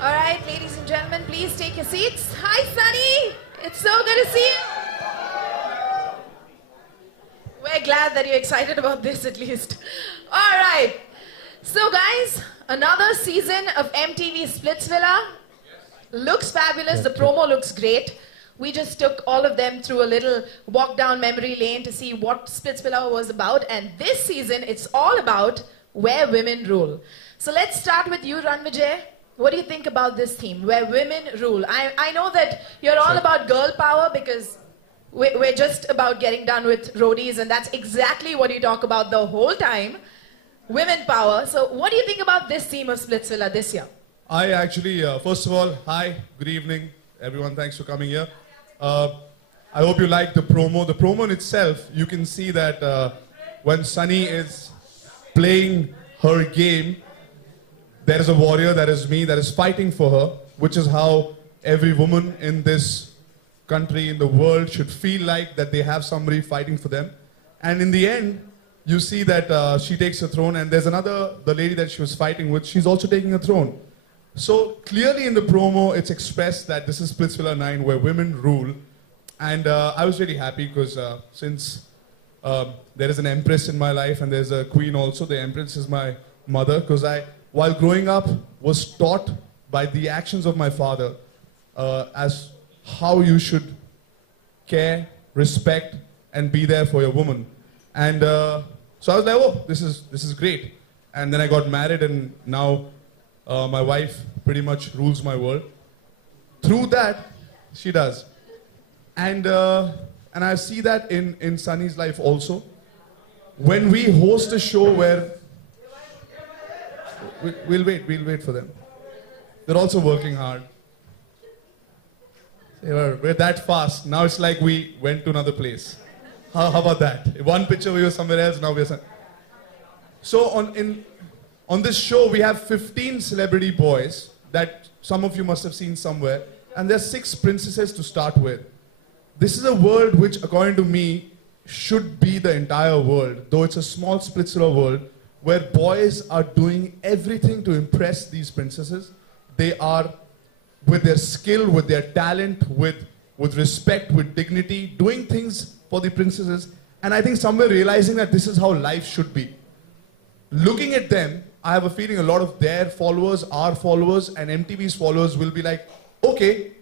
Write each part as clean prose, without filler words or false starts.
All right, ladies and gentlemen, please take your seats. Hi, Sunny. It's so good to see you. We're glad that you're excited about this, at least. All right. So, guys, another season of MTV Splitsvilla. Looks fabulous. The promo looks great. We just took all of them through a little walk down memory lane to see what Splitsvilla was about. And this season, it's all about where women rule. So let's start with you, Ranvijay. What do you think about this theme, where women rule? I know that you're all about girl power because we're just about getting done with roadies, and that's exactly what you talk about the whole time, women power. So what do you think about this theme of Splitsvilla this year? I actually, first of all, hi, good evening, everyone. Thanks for coming here. I hope you like the promo. The promo in itself, you can see that when Sunny is playing her game, there is a warrior, that is me, that is fighting for her, which is how every woman in this country, in the world, should feel like that they have somebody fighting for them. And in the end, you see that she takes a throne, and there's another, the lady that she was fighting with, she's also taking a throne. So clearly in the promo, it's expressed that this is Splitsvilla 9, where women rule. And I was really happy because since there is an empress in my life and there's a queen also, the empress is my mother, because while growing up, was taught by the actions of my father as how you should care, respect, and be there for your woman. And so I was like, oh, this is great. And then I got married, and now my wife pretty much rules my world. Through that, she does. And I see that in Sunny's life also. When we host a show where we'll wait for them. They're also working hard. We're that fast. Now it's like we went to another place. How about that? One picture we were somewhere else, now we're... So on this show, we have 15 celebrity boys that some of you must have seen somewhere. And there's 6 princesses to start with. This is a world which, according to me, should be the entire world. Though it's a small Splitsvilla world, where boys are doing everything to impress these princesses. They are, with their skill, with their talent, with respect, with dignity, doing things for the princesses. And I think somewhere realizing that this is how life should be. Looking at them, I have a feeling a lot of their followers, our followers, and MTV's followers will be like, okay,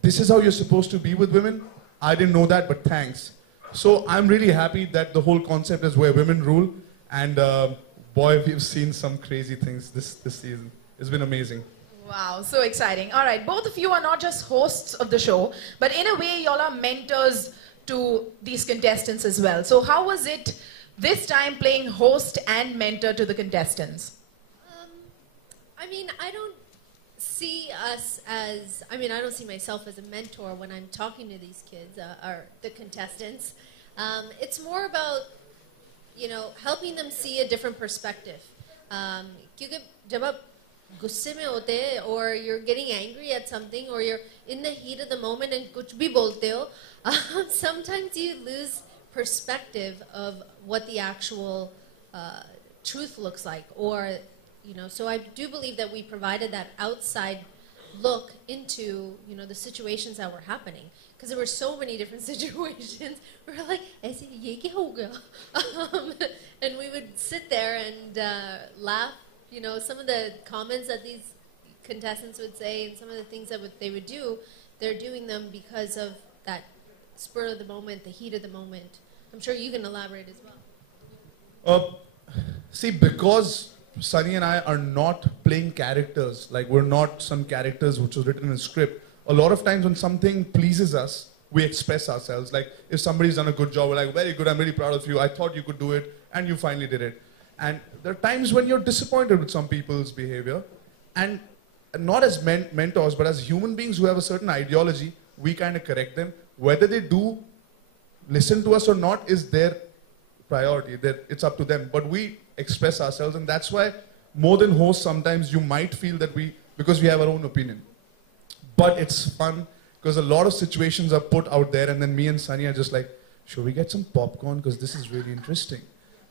this is how you're supposed to be with women. I didn't know that, but thanks. So I'm really happy that the whole concept is where women rule. And boy, we've seen some crazy things this season. It's been amazing. Wow, so exciting. All right, both of you are not just hosts of the show, but in a way, y'all are mentors to these contestants as well. So how was it this time playing host and mentor to the contestants? I mean, I don't see us as, I don't see myself as a mentor when I'm talking to these kids, or the contestants. It's more about, helping them see a different perspective. क्योंकि जब आप गुस्से में होते हैं, or you're getting angry at something, or you're in the heat of the moment and कुछ भी बोलते हो, sometimes you lose perspective of what the actual truth looks like, or so I do believe that we provided that outside look into the situations that were happening, because there were so many different situations. We were like, ऐसे ये क्या हो गया? And we would sit there and laugh. Some of the comments that these contestants would say, and some of the things that they would do, they're doing them because of that spur of the moment, the heat of the moment. I'm sure you can elaborate as well. See, because Sunny and I are not playing characters, like we're not some characters which was written in a script. A lot of times when something pleases us, we express ourselves. Like if somebody's done a good job, we're like, very good, I'm really proud of you. I thought you could do it, and you finally did it. And there are times when you're disappointed with some people's behavior, and not as mentors, but as human beings who have a certain ideology, we kind of correct them. Whether they do listen to us or not is their priority. It's up to them. But we express ourselves, and that's why more than hosts, sometimes you might feel that because we have our own opinion. But it's fun, because a lot of situations are put out there, and then me and Sunny are just like, should we get some popcorn? Because this is really interesting.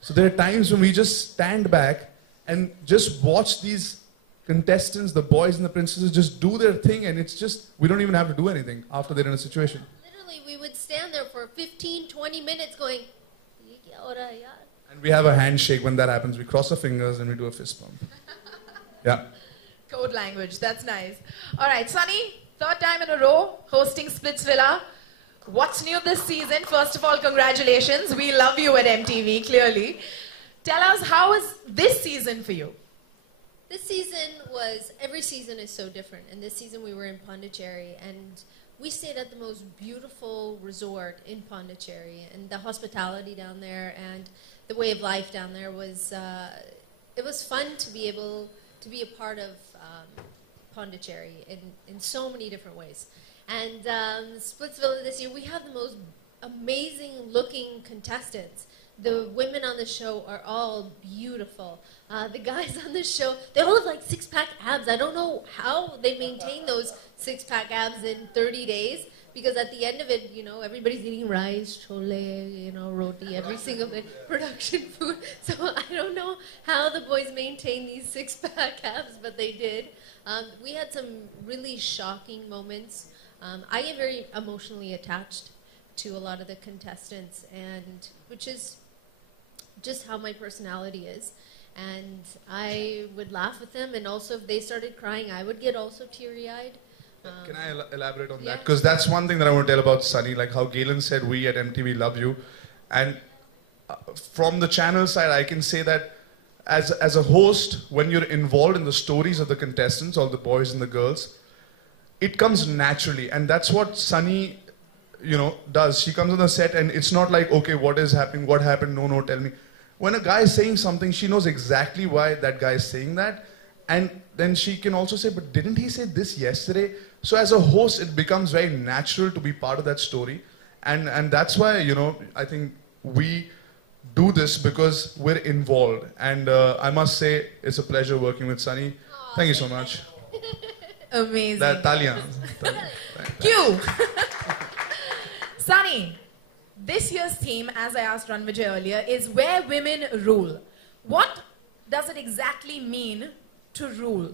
So there are times when we just stand back and just watch these contestants, the boys and the princesses, just do their thing, and it's just, we don't even have to do anything after they're in a situation. Literally, we would stand there for 15, 20 minutes going, "Ye kya ho raha hai yaar?" And we have a handshake when that happens. We cross our fingers and we do a fist bump. Yeah. Code language, that's nice. All right, Sunny, third time in a row hosting Splitsvilla. What's new this season? First of all, congratulations. We love you at MTV, clearly. Tell us, how is this season for you? This season was, every season is so different. And this season we were in Pondicherry, and we stayed at the most beautiful resort in Pondicherry. And the hospitality down there and the way of life down there was, it was fun to be able to be a part of Pondicherry in so many different ways. And Splitsvilla this year, we have the most amazing looking contestants. The women on the show are all beautiful. The guys on the show, they all have like six-pack abs. I don't know how they maintain those six-pack abs in 30 days, because at the end of it, you know, everybody's eating rice, chole, you know, roti, every single day, production food. So I don't know how the boys maintain these six-pack abs, but they did. We had some really shocking moments. I get very emotionally attached to a lot of the contestants, and which is just how my personality is. And I would laugh with them, and also if they started crying, I would get also teary-eyed. Can I elaborate on that? Because that's one thing that I want to tell about Sunny. Like how Galen said, we at MTV love you. And from the channel side, I can say that as a host, when you're involved in the stories of the contestants, all the boys and the girls, it comes naturally. And that's what Sunny, you know, does. She comes on the set and it's not like, okay, what is happening? What happened? No, tell me. When a guy is saying something, she knows exactly why that guy is saying that. And then she can also say, but didn't he say this yesterday? So as a host, it becomes very natural to be part of that story. And that's why, you know, I think we do this because we're involved. And I must say, it's a pleasure working with Sunny. Thank you so much. Amazing. That Talian. Cue. Sunny, this year's theme, as I asked Ranvijay earlier, is where women rule. What does it exactly mean to rule?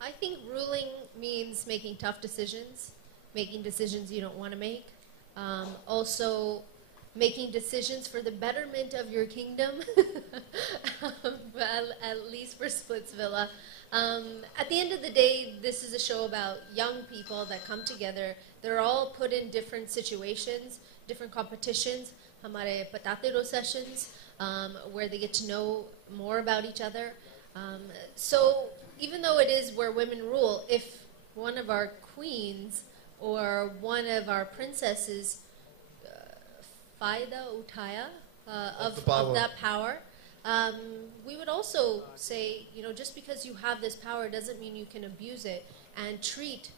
I think ruling means making tough decisions, making decisions you don't want to make. Also, making decisions for the betterment of your kingdom, at least for Splitsvilla. At the end of the day, this is a show about young people that come together. They're all put in different situations, different competitions, hamare patate ro sessions, where they get to know more about each other. So even though it is where women rule, if one of our queens or one of our princesses Faida Utaya of that power, we would also say, you know, just because you have this power doesn't mean you can abuse it and treat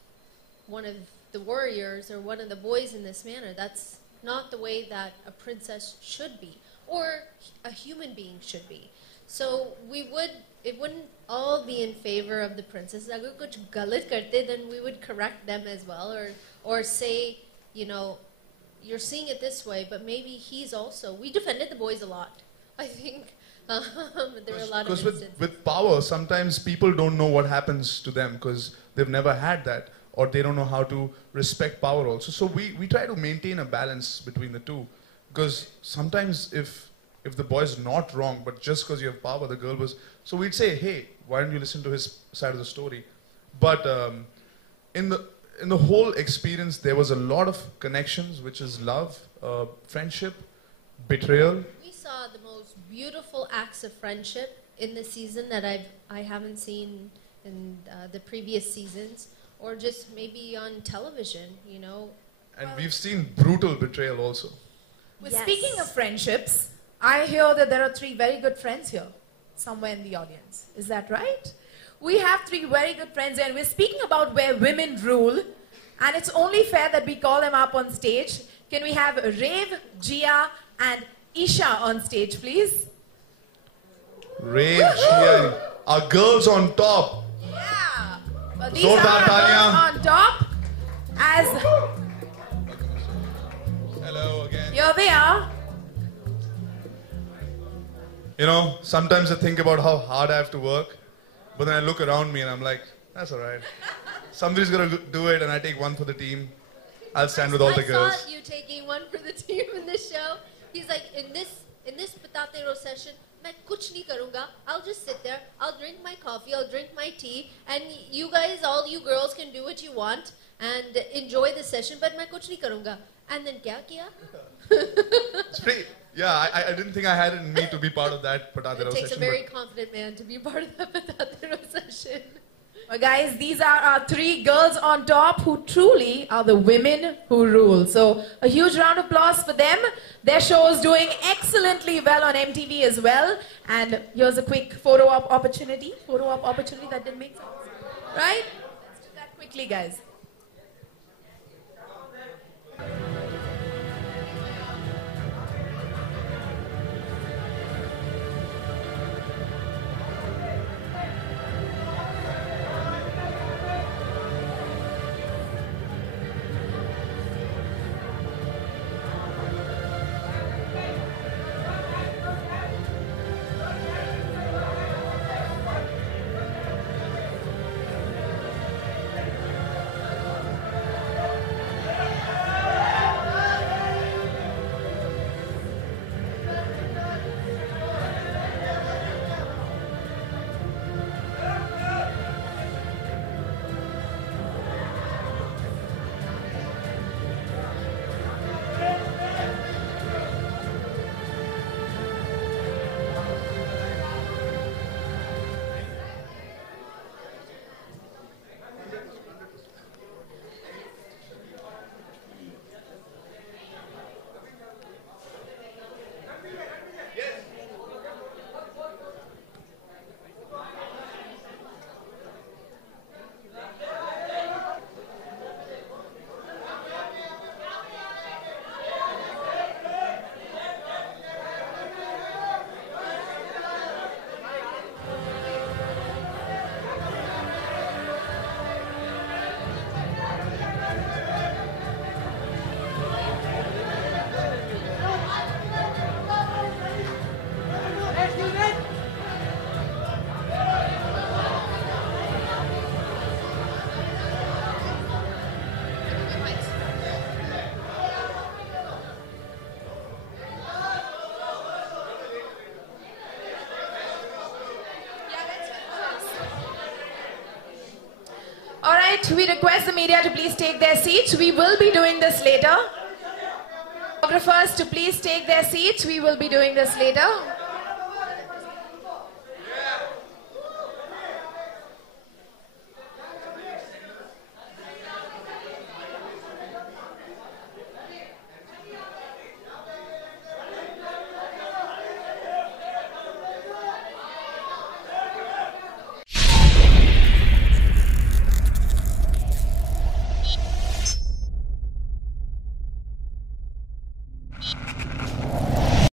one of the warriors or one of the boys in this manner. That's not the way that a princess should be, or a human being should be. So it wouldn't all be in favor of the princess. Agar kuch galat karte, then we would correct them as well, or say, you know, you're seeing it this way, but maybe he's also. We defended the boys a lot, I think. There were a lot of instances. Because with power, sometimes people don't know what happens to them because they've never had that, or they don't know how to respect power also. So we try to maintain a balance between the two. Because sometimes if the boy is not wrong, but just because you have power, the girl was... So we'd say, hey, why don't you listen to his side of the story? But in the whole experience, there was a lot of connections, which is love, friendship, betrayal. We saw the most beautiful acts of friendship in the season that I haven't seen in the previous seasons, or just maybe on television, you know. And we've seen brutal betrayal also. Well, Yes. speaking of friendships, I hear that there are 3 very good friends here, somewhere in the audience. Is that right? We have 3 very good friends here, and we're speaking about where women rule, and it's only fair that we call them up on stage. Can we have Rave, Jia, and Isha on stage, please? Rave, Jia, our girls on top. Yeah. Well, these Zordar are our Taaliyan. girls on top. As Hello again. here they are. You know, sometimes I think about how hard I have to work, but then I look around me and I'm like, that's alright. Somebody's gonna do it and I take one for the team. I'll stand with all the I girls. saw you taking one for the team in this show. He's like, in this Patate Ro session, मैं कुछ नहीं करूँगा. I'll just sit there. I'll drink my coffee. I'll drink my tea. And you guys, all you girls, can do what you want and enjoy the session. But मैं कुछ नहीं करूँगा. And then क्या किया? It's pretty, yeah, I didn't think I had it in me to be part of that Patate Ro It takes a session. very confident man to be part of the Patate Ro session. Well, guys, these are our 3 girls on top who truly are the women who rule. So, a huge round of applause for them. Their show is doing excellently well on MTV as well. And here's a quick photo op opportunity. Photo op opportunity that didn't make sense. Right? Let's do that quickly, guys. We request the media to please take their seats. We will be doing this later. Photographers to please take their seats. We will be doing this later.